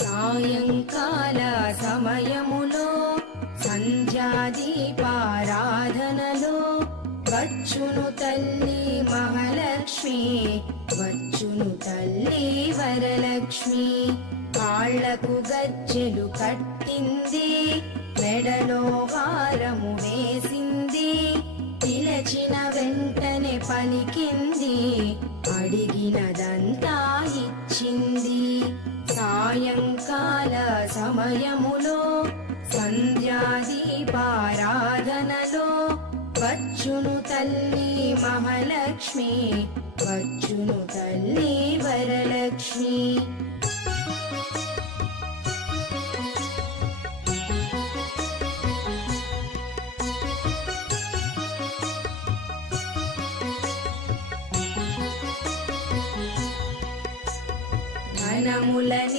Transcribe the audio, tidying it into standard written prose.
సాయంకాల సమయములో సంధ్యాదీపారాధనలో వచ్చును తల్లి మహాలక్ష్మి, వచ్చును తల్లి వరలక్ష్మి. కాళ్లకు గజ్జెలు కట్టింది, మెడలో హారము వేసింది, పిలచిన వెంటనే పలికింది, అడిగినదంతా ఇచ్చింది. సాయంకాల సమయములో సంధ్యాదీపారాధనలో వచ్చును తల్లి మహాలక్ష్మి, వచ్చును తల్లి వరలక్ష్మి. ధనములని